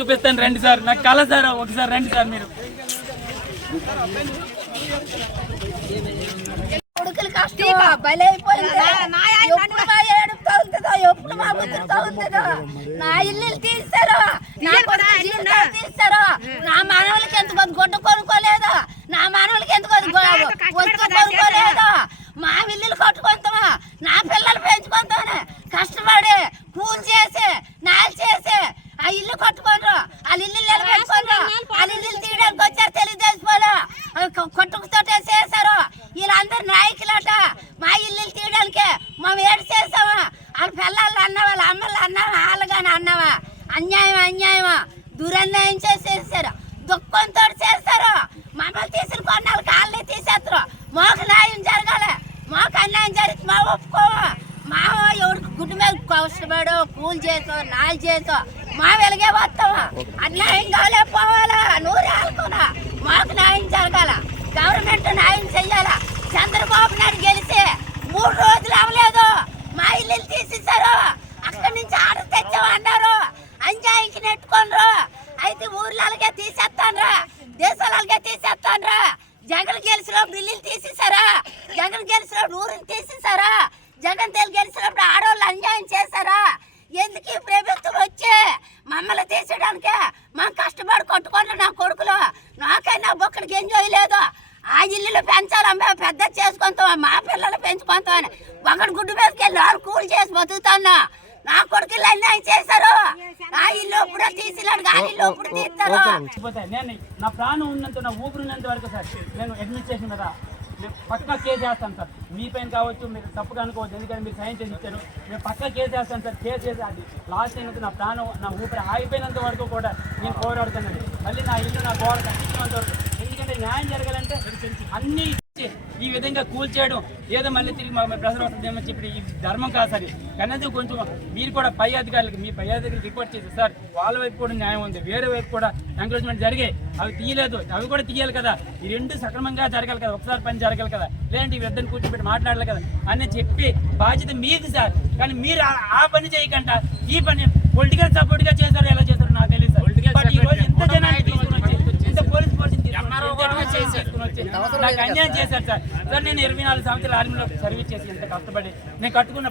చూపిస్తాను రండి సార్, నాకు కళ సార్, ఒకసారి రండి సార్ మీరు. కొడుకులు కష్టం బలైపోయింది. ఎప్పుడు మా ఏడుపు తగులుతుందో, ఎప్పుడు మా బుద్ధులు తగులుతుందో. నా ఇల్లు తీస్తారు, నా కొడుకు జీవితాలు తీస్తారు. నా మానవులకి ఎందుకు గుడ్డ కొనుక్కోలేదు, నా మానవులకి ఎందుకు వస్తువు కొనుక్కోలేదు. మా ఇల్లులు కట్టుకుంటామా, నా పిల్లలు పెంచుకుంటామని కష్టపడి కూలి చేసి నాలు చేసి ఆ ఇల్లు కట్టుకోండ్రు, వాళ్ళ ఇల్లు నిలబెట్టుకోండ్రు. వాళ్ళ ఇల్లు తీయడానికి వచ్చారు తెలుగుదేశం వాళ్ళు, కొట్టుకుతోటే చేశారు. వీళ్ళందరూ నాయకులట. మా ఇల్లు తీయడానికి మేము ఏడు చేసామా, వాళ్ళ పిల్లలు అన్నావా, వాళ్ళ అమ్మలు అన్నావా, వాళ్ళగానే అన్నావా. అన్యాయం అన్యాయమా, దురన్యాయం చేసేసారు, దుఃఖంతో చేస్తారు. మమ్మల్ని తీసిన కొన్నాళ్ళకి వాళ్ళని తీసేస్తారు. మాకు న్యాయం జరగాలి, మాకు అన్యాయం జరిగితే మా ఒప్పుకోమా. మా ఎవరికి గుడ్డు మీద కష్టపడో కూలి చేసో నాలు చేసో మా వెలిగే వస్తామా. అన్యాయం కాలే పోవాలా, నూరు ఆడుకోనా. మాకు న్యాయం జరగాల, గవర్నమెంట్ న్యాయం చెయ్యాలా. చంద్రబాబు నాయుడు గెలిచి 3 రోజులు అవ్వలేదు, మా ఇల్లు తీసేశారు. అక్కడి నుంచి ఆర్డర్ తెచ్చామన్నారు, అంజాయికి నెట్టుకోనరు. అయితే ఊర్లకే తీసేస్తాన్రా, దేశాలకే తీసేస్తాన్రా. జగన్ గెలిచినప్పుడు ఇల్లు తీసేశారా, జగన్ గెలిచినప్పుడు ఊరిని తీసేశారా, జగన్ గెలిచినప్పుడు ఆడవాళ్ళు అన్యాయం చేశారా. ఎందుకు ఈ ప్రభుత్వం వచ్చి మమ్మల్ని తీసేయడానికి మనం కష్టపడి కొట్టుకుంటా. నా కొడుకులు నాకైనా ఒక్కడికి ఎంజాయ్ లేదు. ఆ ఇల్లులు పెంచాలమ్మా, పెద్ద చేసుకుంటాం, మా పిల్లలు పెంచుకుంటామని ఒకటి గుడ్డు మీదకి వెళ్ళి వాళ్ళు కూలి చేసి బతుకుతాను. నా కొడుకులు అన్యాయం చేశారు. నా ఇల్లు ఇప్పుడు తీసినాడు, కానీ ఇల్లు ఇప్పుడు తీస్తారు. నేను నా ప్రాణం ఉన్నంత, నా ఊపిరి ఉన్నంత వరకు సార్ నేను అడ్మినిస్ట్రేషన్ కదా పక్కా కేసు వేస్తాను సార్. మీ పైన కావచ్చు, మీరు తప్పుగా అనుకోవచ్చు, ఎందుకంటే మీరు సైన్ చేసి ఇచ్చారు. నేను పక్కా కేసు వేస్తాను సార్. కేసు చేసి అది లాస్ట్ అయినంత నా ప్రాణం, నా ఊపిరి ఆగిపోయినంత వరకు కూడా నేను పోరాడుతానండి. మళ్ళీ నా ఇల్లు నా గోడ కట్టించినంత వరకు. ఎందుకంటే న్యాయం జరగాలంటే అన్నీ ఈ విధంగా కూల్చేయడం ఏదో మళ్ళీ తిరిగి మా ప్రజలు వస్తుందేమని చెప్పి ఈ ధర్మం కాదు సార్. కనీసం కొంచెం మీరు కూడా పై అధికారులకి, మీ పై అధికారులకు రిపోర్ట్ చేసి సార్ వాళ్ళ వైపు కూడా న్యాయం ఉంది, వేరే వైపు కూడా ఎంకరేజ్మెంట్ జరిగాయి, అవి తీయలేదు, అవి కూడా తీయాలి కదా. ఈ రెండు సక్రమంగా జరగాలి కదా, ఒకసారి పని జరగాలి కదా, లేదంటే ఈ ఇద్దరిని కూర్చోబెట్టి మాట్లాడాలి కదా అని చెప్పి బాధ్యత మీకు సార్. కానీ మీరు ఆ పని చేయకుండా ఈ పని పొలిటికల్ సపోర్ట్గా చేశారు, ఎలా చేశారు నాకు తెలియదు సార్. బట్ ఈ రోజు ఎంత జనాన్ని తీసుకుని వచ్చి, ఇంత పోలీస్ ఫోర్స్ నాకు అన్యాయం చేశారు సార్. సార్ నేను 24 సంవత్సరాలు ఆర్మీలో సర్వీస్ చేసి ఎంత కష్టపడి నేను కట్టుకున్న